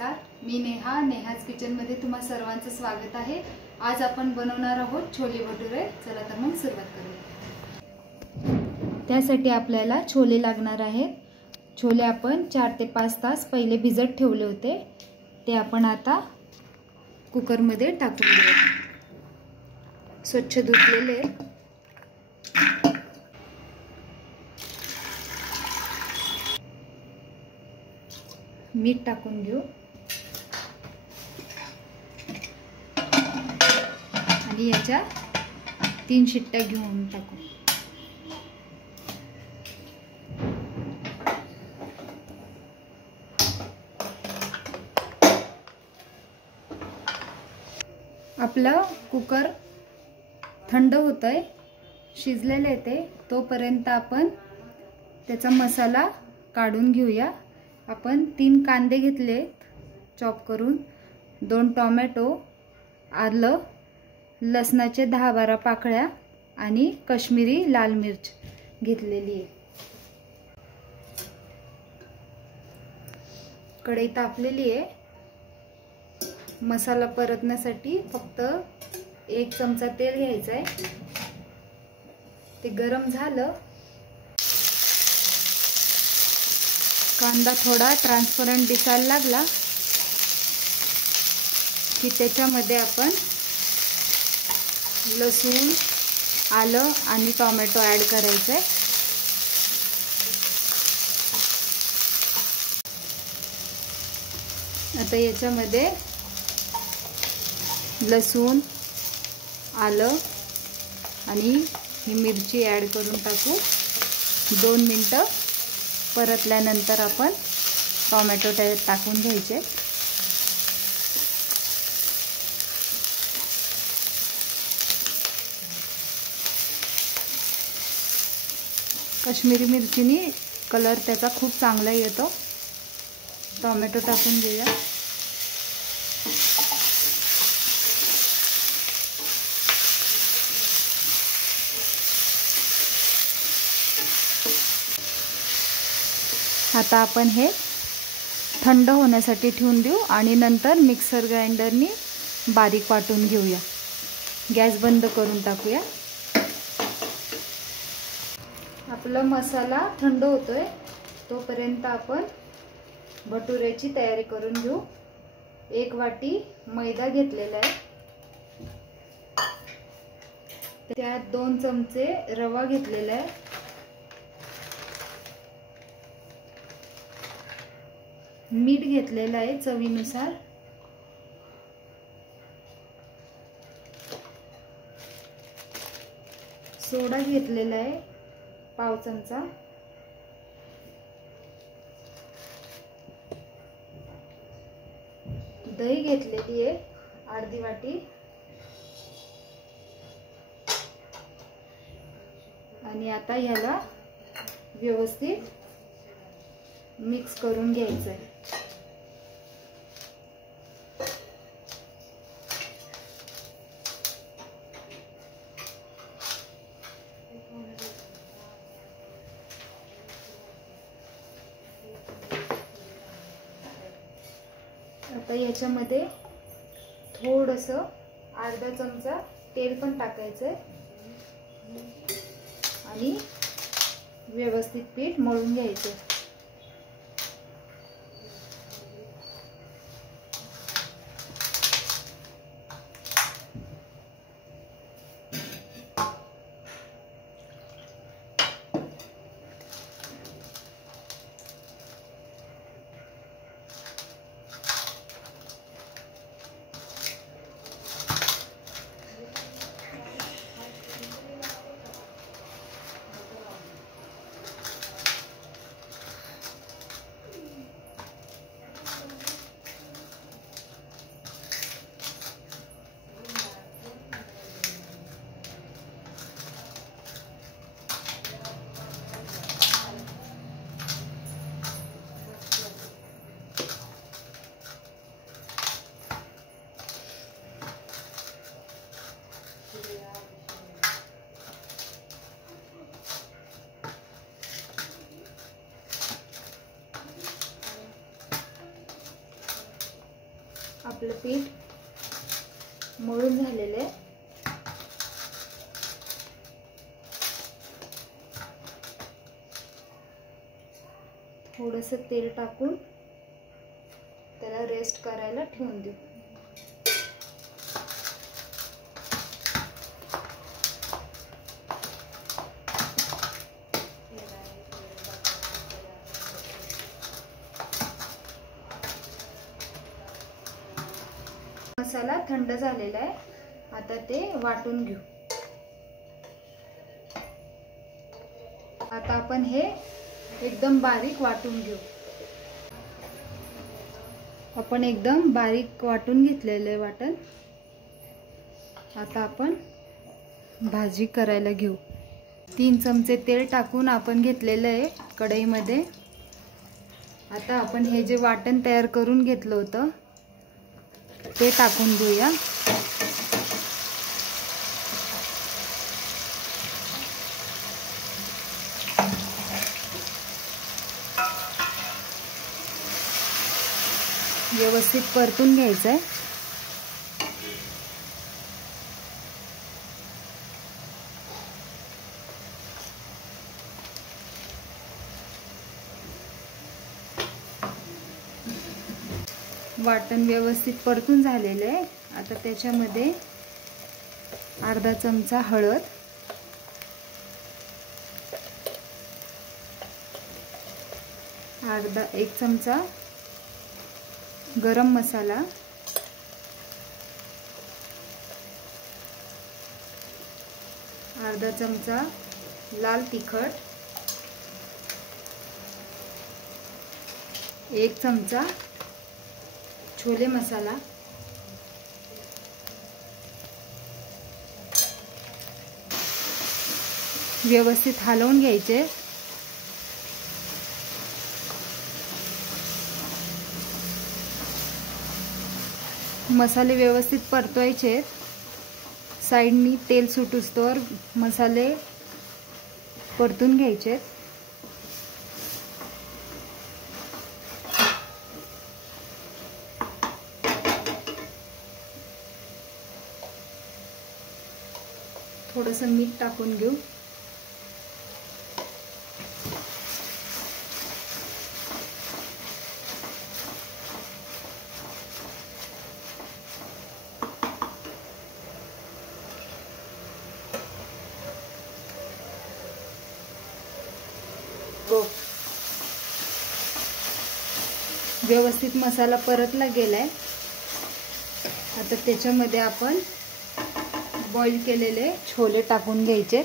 नमस्कार, मी नेहा, नेहाज किचनमध्ये तुम्हा सर्वांचं स्वागत आहे। आज आपण बनवणार आहोत छोले भटुरे। चला तर मग सुरुवात करूया। त्यासाठी आपल्याला छोले लागणार आहेत। छोले आपण 4 ते 5 तास पहिले भिजत ठेवले होते, ते आपण आता कुकरमध्ये टाकून घेऊया। स्वच्छ धुतलेले मीठ टाकून घेऊ आणि याच्या 3 शिट्ट्या घेऊन टाकू। आपलं कुकर थंड होतंय, शिजलेले ते तोपर्यंत आपण त्याचा मसाला काढून घेऊया। आपण 3 कांदे घेतले चॉप करून, 2 टोमॅटो, आलं, लसणाचे 10-12 पाकळ्या आणि काश्मीरी लाल मिर्च घेतलेली आहे। कढई तापलेली आहे। मसाला परतण्यासाठी फक्त 1 चमचा तेल घ्यायचं आहे। ते गरम झालं, कांदा थोडा ट्रान्सपरंट दिसायला लागला की त्याच्यामध्ये आपण लसूण, आलं आणि टोमॅटो ॲड करायचं आहे। आता याच्यामध्ये लसूण, आलं आणि ही मिरची ॲड करून टाकू। 2 मिनिटं परतल्यानंतर आपण टोमॅटो टाकून घ्यायचे। काश्मीरी मिरचीनी कलर त्याचा खूप चांगला येतो। टोमॅटो टाकून घेऊया। आता आपण हे थंड होण्यासाठी ठेवून देऊ आणि नंतर मिक्सर ग्राइंडरनी बारीक वाटून घेऊया। गॅस बंद करून टाकूया। आपला मसाला थंड होतोय, तोपर्यंत आपण भटुऱ्याची तयारी करून घेऊ। 1 वाटी मैदा घेतलेला आहे, त्यात 2 चमचे रवा घेतलेला आहे, मीठ घेतलेलं आहे चवीनुसार, सोडा घेतलेला आहे 1/2 चमचा, दही घेतलेली आहे अर्धी वाटी आणि आता ह्याला व्यवस्थित मिक्स करून घ्यायचं आहे। आता याच्यामध्ये थोडंसं अर्धा चमचा तेल पण टाकायचं आहे आणि व्यवस्थित पीठ मळून घ्यायचं। आपलं पीठ मळून झालेलं आहे. थोडंसं तेल टाकून त्याला रेस्ट करायला ठेवून देऊ. मसाला थंड झालेला आहे. आता ते वाटून घेऊ. आता आपण हे एकदम बारीक वाटून घेऊ. आपण एकदम बारीक वाटून घेतलेलं आहे वाटण. आता आपण भाजी करायला घेऊ. 3 चमचे तेल टाकून आपण घेतलेलं आहे कढईमध्ये. आता आपण हे जे वाटण तयार करून घेतलं होतं ते टाकून घेऊया. व्यवस्थित परतून घ्यायचं आहे. वाटण व्यवस्थित परतून झालेलं आहे. आता त्याच्यामध्ये अर्धा चमचा हळद, एक चमचा गरम मसाला, अर्धा चमचा लाल तिखट, 1 चमचा छोले मसाला, व्यवस्थित हलवून घ्यायचे. मसाले व्यवस्थित परतवायचे. साइडनी तेल सुटूस्तोवर मसाले परतून घ्यायचे. थोडंसं मीठ टाकून घेऊ. व्यवस्थित मसाला परतला गेलाय. आता त्याच्यामध्ये आपण बॉईल केलेले छोले टाकून घ्यायचे.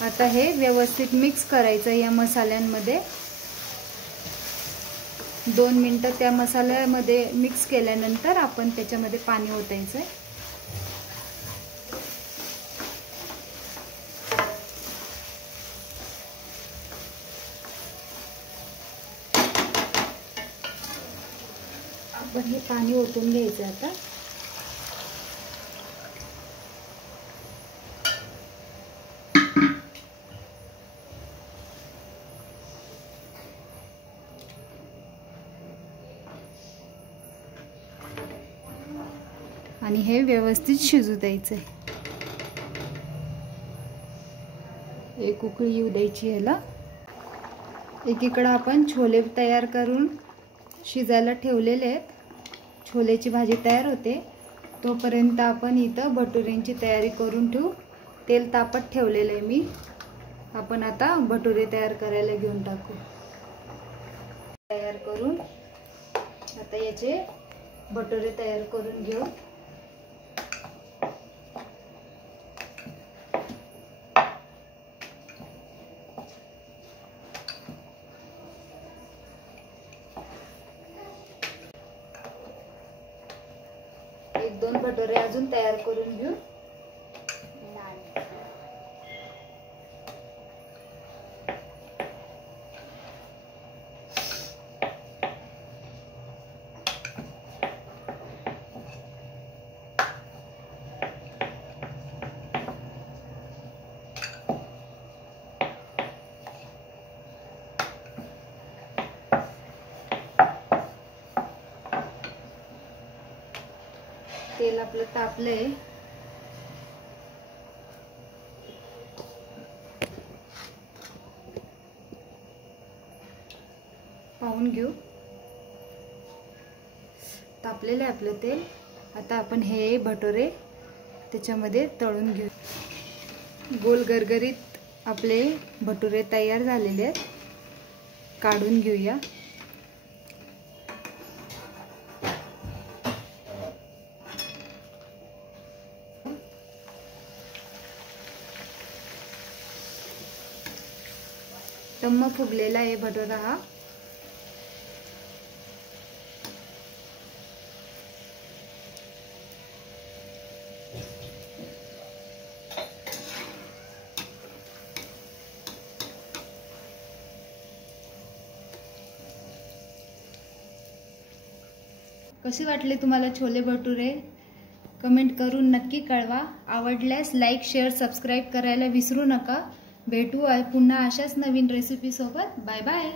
आता हे व्यवस्थित मिक्स करायचं या मसाल्यांमध्ये. 2 मिनिटं त्या मसाल्यामध्ये मिक्स केल्यानंतर आपण त्याच्यामध्ये पाणी ओतायचं. आपण हे पाणी ओतून घ्यायचं आता. आणि हे व्यवस्थित शिजू द्यायचं आहे. एक उकळी येऊ द्यायची याला. एकीकडे आपण छोले तयार करून शिजायला ठेवलेले आहेत. छोलेची भाजी तयार होते तोपर्यंत आपण इथं भटुरेंची तयारी करून ठेवू. तेल तापत ठेवलेलं आहे मी. आपण आता भटुरे तयार करायला घेऊन टाकू. तयार करून आता याचे भटुरे तयार करून घेऊ. एक 2 भटुरे अजून तयार करून घेऊ. तेल आपलं तापलंय. पाहून घेऊ. तापलेलं आहे आपलं तेल. आता आपण हे भटुरे त्याच्यामध्ये तळून घेऊ. गोल गरगरीत आपले भटुरे तयार झालेले आहेत. काढून घेऊया. टम्म फुगलेला आहे भटुरा हा. कसे वाटले तुम्हाला छोले भटुरे? कमेंट करून नक्की कळवा. आवडल्यास लाईक, शेअर, सबस्क्राईब करायला विसरू नका. भेटू पुन्हा अशाच नवीन रेसिपी सोबत. Bye bye.